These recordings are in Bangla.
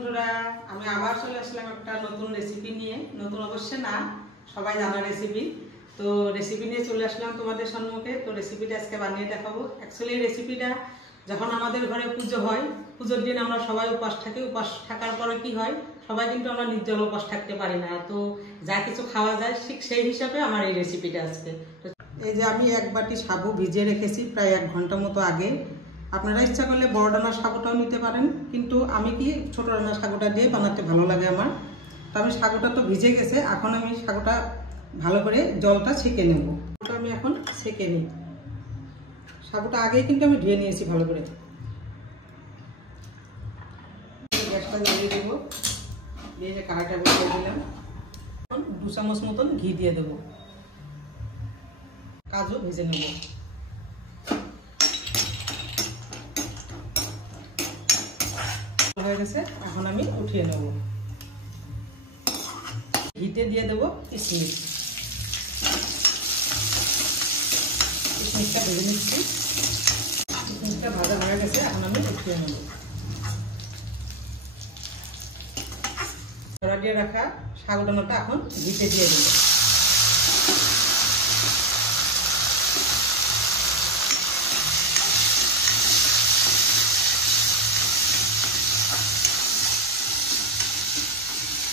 বন্ধুরা আমি আবার চলে আসলাম একটা নতুন রেসিপি নিয়ে। নতুন অবশ্য না, সবাই জানা রেসিপি। তো রেসিপি নিয়ে চলে আসলাম তোমাদের সম্মুখে। তো রেসিপিটা আজকে বানিয়ে দেখাবো। অ্যাকচুয়ালি এই রেসিপিটা যখন আমাদের ঘরে পুজো হয়, পুজোর দিন আমরা সবাই উপাস থাকি। উপাস থাকার পরে কি হয়, সবাই কিন্তু আমরা নির্জল উপাস থাকতে পারি না। তো যা কিছু খাওয়া যায় ঠিক সেই হিসাবে আমার এই রেসিপিটা আজকে। এই যে আমি এক বাটি সাবু ভিজিয়ে রেখেছি প্রায় 1 ঘন্টা মতো আগে। আপনারা ইচ্ছা করলে বড় ডানার সাগুটাও নিতে পারেন, কিন্তু আমি কি ছোট ডানার সাগুটা দিয়ে বানাতে ভালো লাগে আমার। তো আমি সাগুটা তো ভিজে গেছে, এখন আমি সাগুটা ভালো করে জলটা ছেঁকে নেব। ওটা আমি এখন ছেঁকে নিই। সাগুটা আগেই কিন্তু আমি ধুয়ে নিয়েছি ভালো করে। গ্যাসটা জ্বালিয়ে দেবো, দিয়ে যে কড়াইটা বসিয়ে দিলাম। এখন 2 চামচ মতন ঘি দিয়ে দেবো। কাজু ভেজে নেব। হয়ে গেছে, এখন আমি উঠিয়ে নেব। ঘিতে দিয়ে দেবো কিশমিশ। কিশমিশটা ভেজে নিচ্ছি। কিশমিশটা ভাজা হয়ে গেছে, এখন আমি উঠিয়ে নেব। ছড়া দিয়ে রাখা সাগুদানাটা এখন ঘিতে দিয়ে দেব।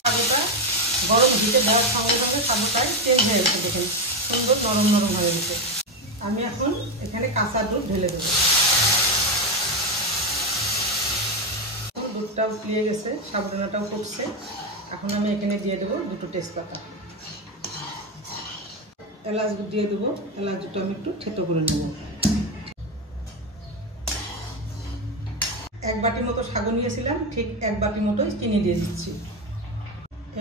সাগুটা গরম ঘিতে দেওয়ার সঙ্গে সঙ্গে সাগুটাই চেঞ্জ হয়ে গেছে, দেখেন সুন্দর নরম নরম হয়ে গেছে। আমি এখন এখানে কাঁচা দুধ ঢেলে দেবো। দুধটাও ফুলিয়ে গেছে, সাবুদানাটাও ফুটছে। এখন আমি এখানে দিয়ে দেবো 2টো তেজপাতা, এলাচ দিয়ে দেবো। এলাচ দুটো আমি একটু থেতো করে নেব। 1 বাটি মতো সাগু নিয়েছিলাম, ঠিক 1 বাটি মতো চিনি দিয়ে দিচ্ছি।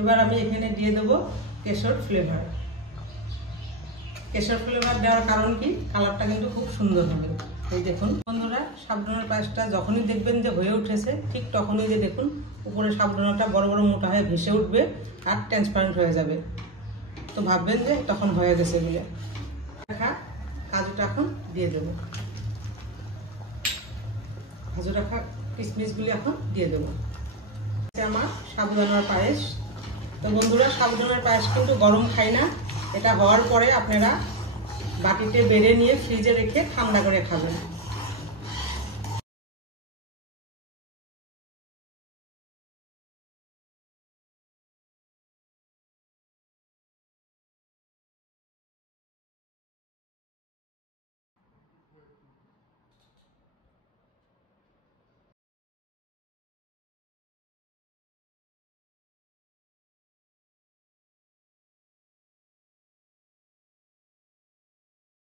এবার আমি এখানে দিয়ে দেবো কেশর ফ্লেভার। কেশর ফ্লেভার দেওয়ার কারণ কি, কালারটা কিন্তু খুব সুন্দর হবে। এই দেখুন বন্ধুরা, সাবুদানার পায়েসটা যখনই দেখবেন যে হয়ে উঠেছে, ঠিক তখনই যে দেখুন উপরে সাবুদানাটা বড় বড় মোটা হয়ে ভেসে উঠবে আর ট্রান্সপারেন্ট হয়ে যাবে। তো ভাববেন যে তখন হয়ে গেছে বলে। রাখা কাজুটা এখন দিয়ে দেবো। কাজু রাখা কিশমিশগুলি এখন দিয়ে দেবো। আমার সাবুদানার পায়েস। তো বন্ধুরা, সাবুদানার পায়েস কিন্তু গরম খাই না। এটা হওয়ার পরে আপনারা বাটিতে বেড়ে নিয়ে ফ্রিজে রেখে ঠান্ডা করে খাবেন।